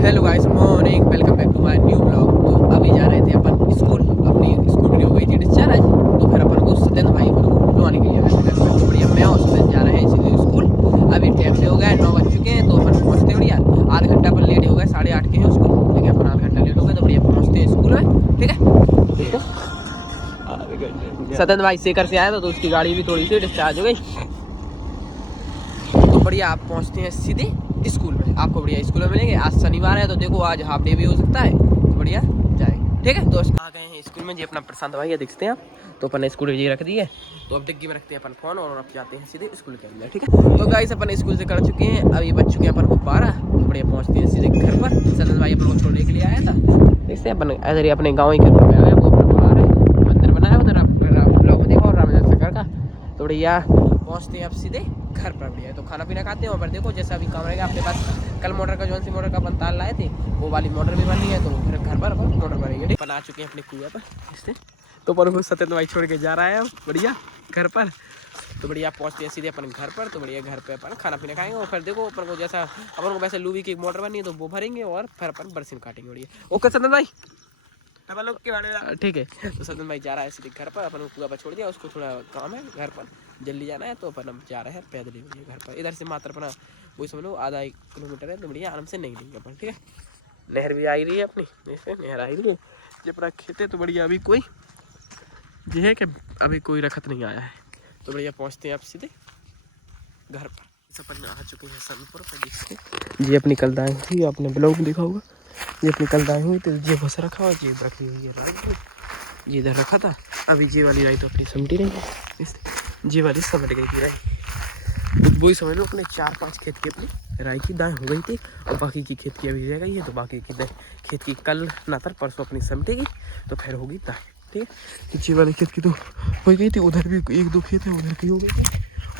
Hello guys, morning, welcome back to my new blog. तो अभी जा रहे थे अपन स्कूल, अपनी स्कूटरी हो गई थी डिस्चार्ज। तो फिर अपन को सत्येंद्र भाई अपन को ढूंढवाने के लिए आए थे। तो बढ़िया मैं और सत्येंद्र जा रहे हैं सीधे स्कूल। अभी टाइम भी हो गया है, 9 बज चुके हैं। तो अपन पहुँचते बढ़िया आधा घंटा अपन लेट हो गए, 8:30 के हैं स्कूल। ठीक है, अपन आधा घंटा लेट हो गए तो बढ़िया पहुँचते हैं स्कूल में। ठीक है, सत्येंद्र भाई शेखर से आया था तो उसकी गाड़ी भी थोड़ी सी डिस्चार्ज हो गई। तो बढ़िया आप पहुँचते हैं सीधे स्कूल में। आपको बढ़िया स्कूल में मिलेंगे। आज शनिवार है तो देखो आज हाफ डे भी हो सकता है, तो बढ़िया जाए। ठीक है दोस्त, आ गए हैं स्कूल में जी। अपना प्रशांत भाई है, देखते हैं आप। तो अपन ने स्कूल जी रख दी है, तो अब डिग्गी में रखते हैं अपन फोन और अब जाते हैं सीधे स्कूल के अंदर। ठीक है, तो गाइस अपन स्कूल से कर चुके हैं, अभी बच चुके हैं अपन को 12। तो बढ़िया पहुँचते हैं सीधे घर पर। सदन भाई अपन को छोड़ने के लिए आया था। देखते हैं अपन इधर ही अपने गाँव ही के रूप में आ गए। वो अपना बाहर है, मंदिर बनाया उधर आप ब्लॉग में देखो, रामचंद्र शेखर का। तो बढ़िया पहुँचते हैं अब सीधे घर पर। बढ़िया तो खाना पीना खाते हैं वहाँ पर। देखो जैसा अभी काम रहेगा अपने पास, कल मोटर का जौन सी मोटर का अपन तार लाए थे वो वाली मोटर भी बनी है। तो फिर घर पर अपन मोटर भरेंगे। अपन आ चुके हैं अपने कुएं पर इससे। तो पर वो सत्येंद्र भाई छोड़ के जा रहा है अब बढ़िया घर पर। तो बढ़िया पहुँचते हैं सीधे अपन घर पर। तो बढ़िया घर पे अपन खाना पीना खाएंगे और फिर देखो अपन को जैसा अपन को वैसे लूबी की एक मोटर बनी है तो वो भरेंगे और फिर अपन बरसिन काटेंगे। बढ़िया ओके सत्येंद्र भाई, ठीक है। तो सत्येंद्र भाई जा रहा है सीधे घर पर। अपन को कुआ पर छोड़ दिया, उसको थोड़ा काम है घर पर, जल्दी जाना है। तो अपन अब जा रहे हैं पैदल ही घर पर। इधर से मात्र अपना वही समझ लो आधा 1 किलोमीटर है। तो बढ़िया आराम से नहीं लेंगे अपन। ठीक है, नहर भी आई रही है अपनी, जैसे नहर आई रही है जब अपना खेत है। तो बढ़िया अभी कोई ये है कि अभी कोई रखत नहीं आया है। तो बढ़िया पहुँचते हैं आप सीधे घर पर। अपन आ चुके हैं सनपुर पर। देखते जी अपनी कल दाएँ हुई, आपने ब्लॉग में देखा होगा। ये अपनी कल दाएँ हुई तो ये बस रखा और जेब रखी हुई है राई। ये इधर रखा था, अभी जे वाली राई तो अपनी समटी नहीं है, जे वाली समट गई थी राई। वही समझ लो अपने 4-5 खेत की अपनी राई की दाएँ हो गई थी और बाकी की खेत की अभी रह गई है। तो बाकी की खेत की कल नातर परसों अपनी समटेगी तो फिर होगी दाएँ। ठीक है, तो जे वाले खेत की तो हो गई थी, उधर भी 1-2 खेत है उधर की हो गई थी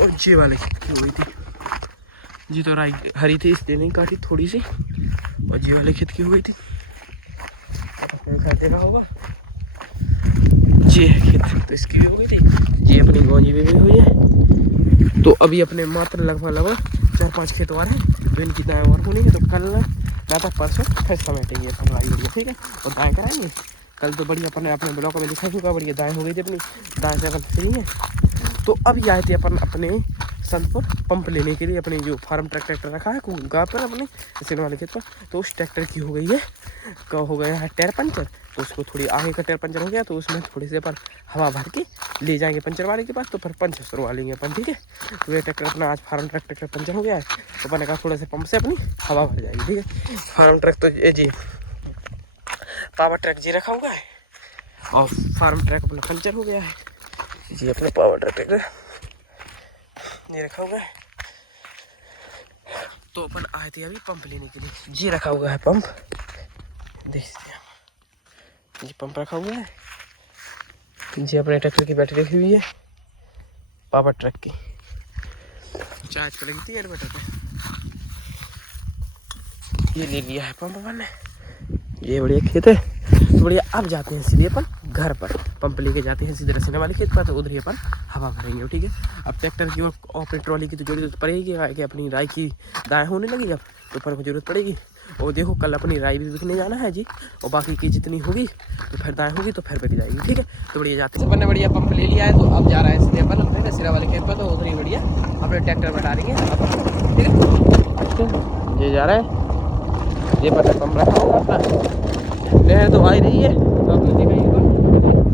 और जे वाले खेत की हो गई थी जी। तो राई हरी थी इसलिए नहीं काटी थोड़ी सी, और जे वाले खेत की हो गई थी। देखा होगा जी खेत तो इसकी भी हो गई थी जी, अपनी गौजी भी हुई है। तो अभी अपने मात्र लगभग 4-5 खेत और हैं तो इनकी दाएँ और होनी है। तो कल ना तक परसों फिर समेटेंगे अपन राई बढ़िया। ठीक है, और दाएँ कराएंगे कल। तो बढ़िया अपन ने अपने ब्लॉक में दिखा चुका, बढ़िया दाएँ हो गई थी अपनी, दाएँ से अपन सही है। तो अभी आए थे अपन अपने संतपुर पंप लेने के लिए। अपने जो फार्म ट्रैक्टर रखा है गाँव पर अपने सिन वाले खेत पर, तो उस ट्रैक्टर की हो गई है हो गया है टायर पंचर। तो उसको थोड़ी आगे का टायर पंचर हो गया, तो उसमें थोड़ी सी अपन हवा भर के ले जाएंगे पंचर वाले के पास। तो फिर पंचर करवा लेंगे अपन। ठीक है, तो ये ट्रैक्टर अपना आज फार्म ट्रक ट्रैक्टर पंचर हो गया है। तो अपन का थोड़े से पंप से अपनी हवा भर जाएगी। ठीक है, फार्म ट्रक तो ये जी पावर ट्रक जी रखा हुआ है और फार्म ट्रक अपना पंचर हो गया है जी। अपना पावर ट्रक ट्रैक्टर ये रखा हुआ है। तो अपन आए थे अभी पंप लेने के लिए जी। रखा हुआ है पंप, देखते हैं जी पंप रखा हुआ है जी। अपने ट्रैक्टर की बैटरी रखी हुई है पावर ट्रक की, चार्ज पर लगी थी यार बैटर पे। ये ले लिया है पंप अपन ने, ये बढ़िया खेत है। तो बढ़िया अब जाते हैं सीधे अपन घर पर। पंप लेके जाते हैं सीधे रसीना वाले खेत पर, तो उधर ही अपन हवा भरेंगे। ठीक है, अब ट्रैक्टर की और पेट्रोल की तो जरूरत पड़ेगी कि अपनी राई की दाएँ होने लगी अब, तो अपन को जरूरत पड़ेगी। और देखो कल अपनी राई भी बिकने जाना है जी, और बाकी की जितनी होगी तो फिर दाएँ होगी तो फिर बिक जाएगी। ठीक है, तो बढ़िया जाते हैं अपन ने बढ़िया पंप ले लिया है। तो अब जा रहा है सीधे अपन अपने रसीना वाले खेत पर। तो उधर ही बढ़िया अपने ट्रैक्टर बैठा देंगे। ठीक है, ये जा रहा है, ये पर पंप रखा होगा अपना, नहर तो आ ही रही है तो आपने देखा ही होगा।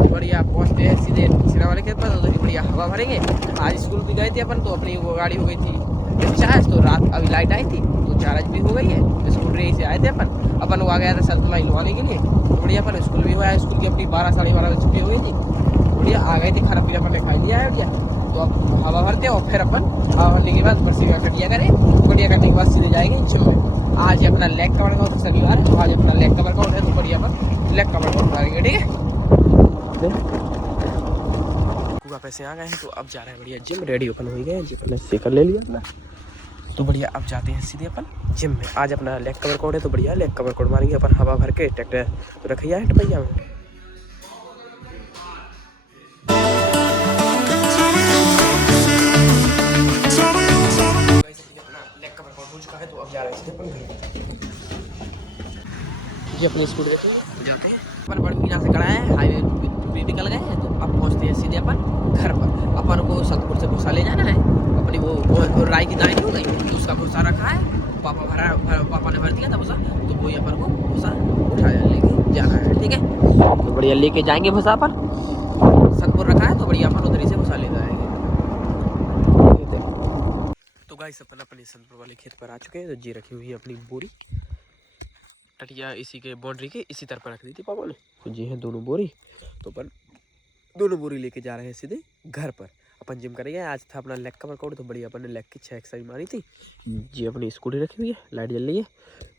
बढ़िया पहुँचते हैं सीधे सिरा वाले खेत पर। तो उधर बढ़िया हवा भरेंगे। आज स्कूल भी गए थे अपन, तो अपनी वो गाड़ी हो गई थी डिस्चार्ज। तो रात अभी लाइट आई थी तो चार्ज भी हो गई है। तो स्कूल से आए थे अपन वो आ गया था सतलाई लुआने के लिए। तो बढ़िया अपन स्कूल भी हुआ है, स्कूल की अपनी 12-12:30 बजे छुट्टी हो गई थी। बढ़िया आ गए थे, खाना पीना अपन ने खा लिया है बढ़िया। तो अब हवा भरते हैं और फिर अपन हवा भरने के बाद बरसी का कटिया करें। बढ़िया करने के बाद सीधे जाएंगे जिम में। आज अपना लेग का वर्कआउट है, शनिवार तो आज अपना लेग का वर्कआउट है। तो बढ़िया अपन लेग का वर्कआउट करेंगे। ठीक है, कुआ पैसे आ गए हैं तो अब जा रहे हैं बढ़िया जिम। रेडी ओपन हो गए, जिम ने शेकर ले लिया अपना। तो बढ़िया अब जाते हैं सीधे अपन जिम में। आज अपना लेग का वर्कआउट है तो बढ़िया लेग का वर्कआउट मारेंगे अपन हवा भर के। ट्रैक्टर रखिया है टपैया में। लेग का वर्कआउट हो चुका है तो अब जा रहे हैं सीधे अपन घर। जी अपनी स्कूटी देखो जाते हैं अपन बड़ी मीना से कड़ा है, हाईवे पे निकल गए हैं। तो अब पहुंचते हैं सीधे अपन घर पर। अपन को सतपुर से भूसा ले जाना है। अपनी वो राय की दाई हो गई, उसका भूसा रखा है, पापा ने भर दिया था भूसा, तो वही अपन को भूसा उठाया लेके जाना है। ठीक है, तो बढ़िया लेके जाएंगे भूसा पर। सतपुर रखा है तो बढ़िया अपन उधर से भूसा ले जाएंगे। तो गाइस अपन अपने सतपुर वाले खेत पर आ चुके हैं। तो जी रखी हुई है अपनी बोरी, टटिया इसी के बाउंड्री के इसी तरफ रख दी थी पापा ने। तो जी है दोनों बोरी। तो अपन दोनों बोरी लेके जा रहे हैं सीधे घर पर। अपन जिम करेंगे, आज था अपना लेग का वर्कआउट, तो बढ़िया अपन ने लेग की 6 एक्सरसाइज मारी थी। जी अपनी स्कूटी रखी हुई है, लाइट जल रही है।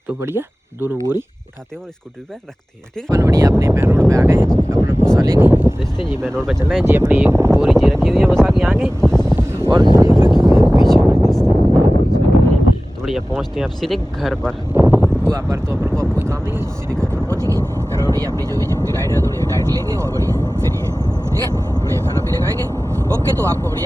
तो बढ़िया दोनों बोरी उठाते हैं और स्कूटी पे रखते हैं। ठीक है, अपन बढ़िया अपने मेन रोड पे आ गए, अपना भूसा लेके देखते हैं जी मेन रोड पे चल रहे हैं। जी अपनी एक बोरी जी रखी हुई है भूसा की आगे, और एक रखी हुई है पीछे में। तो बढ़िया पहुँचते हैं अब सीधे घर पर। वहाँ पर तो अपन को अब कोई काम नहीं है, सीधे घर पर पहुँचेंगे। फिर बढ़िया अपनी जो जिम की डाइट है थोड़ी डाइट लेंगे और बढ़िया फिर ये ठीक है बढ़िया खाना पीना खाएंगे। ओके, तो आपको बढ़िया